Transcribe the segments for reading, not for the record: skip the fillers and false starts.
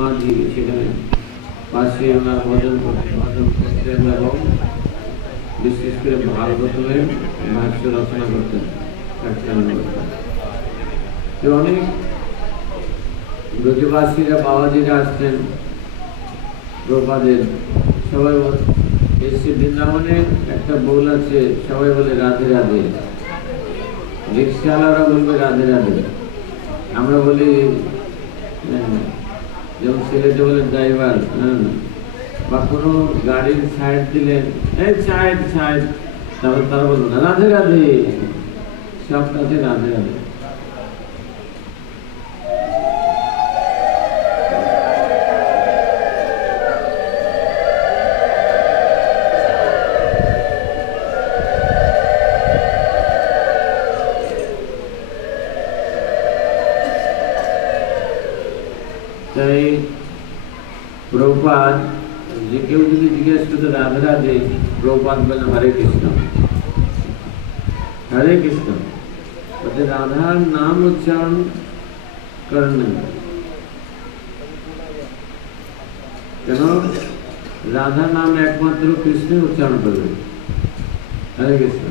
মাঝি সেখানে পাশে ওনার ভজন করতেন এবং বিশেষ করে ভাগবতের ভাষ্য রচনা করতেন। অনেক ব্রজবাসীরা বাবাজিরা আসতেন প্রপাদের, সবাই এসে বৃন্দাবনের একটা বউল আছে, সবাই বলে রাধে রাধে, রিক্সাওয়ালারা বলবে রাধে রাধে, আমরা বলি যেমন সিলেটে বলে ড্রাইভার, বা কোনো গাড়ির সাইড দিলেন এই সাইড সাইড, তারপর তারা বলবো না রাধে রাধে, সব কাছে রাধে রাধে। তাই প্রভুপাদ যে কেউ যদি জিজ্ঞেস করতে রাধে রাধে, প্রভুপাদ বলেন হরে কৃষ্ণ, হরে কৃষ্ণ। রাধার নাম উচ্চারণ করেন কেন? রাধা নাম একমাত্র কৃষ্ণ উচ্চারণ করবে, হরে কৃষ্ণ।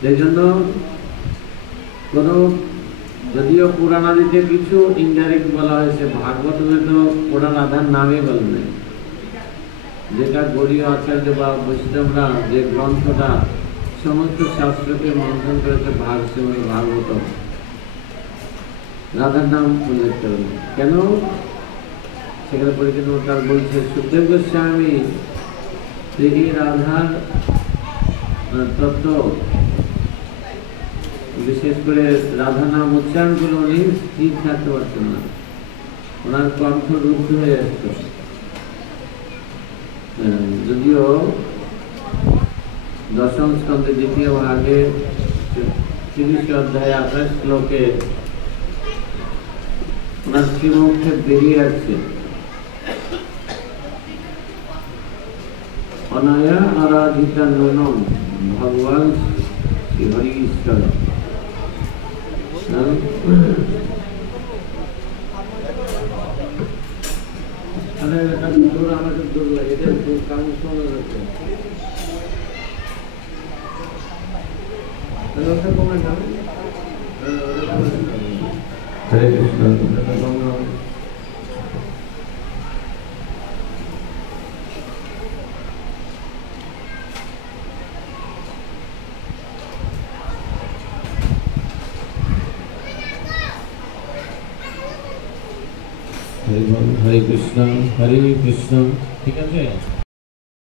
সেই জন্য কোন, যদিও পুরাণাদিতে কিছু ইনডাইরেক্ট বলা হয়েছে, ভাগবতমে তো পুরাণ রাধার নামই বলেন নাই। যেটা গৌড়ীয় আচার্য বা বৈষ্ণবরা যে গ্রন্থটা সমস্ত শাস্ত্রকে মন্থন করেছে, ভাগবত, রাধার নাম উল্লেখ করেন। কেন? সেখানে পরিচিত বলছে সুখদেব গোস্বামী তিনি রাধার তত্ত্ব, বিশেষ করে রাধা নাম উচ্চারণ করে উনি স্থির থাকতে পারতেন না, ওনার কণ্ঠ রুদ্ধ হয়ে আসত। যদিও দশম স্কন্ধে দ্বিতীয় ভাগে 30 অধ্যায় 28 শ্লোকে ওনার শ্রীমুখে বেরিয়ে আসছে অনায়া আরাধিতা ননম ভগবান শ্রী হরি ঈশ্বর। আমাকে দূর লাগে, এটা কারণ শোনা যাচ্ছে। হরে কৃষ্ণ। হরে কৃষ্ণ, হরে কৃষ্ণ। ঠিক আছে।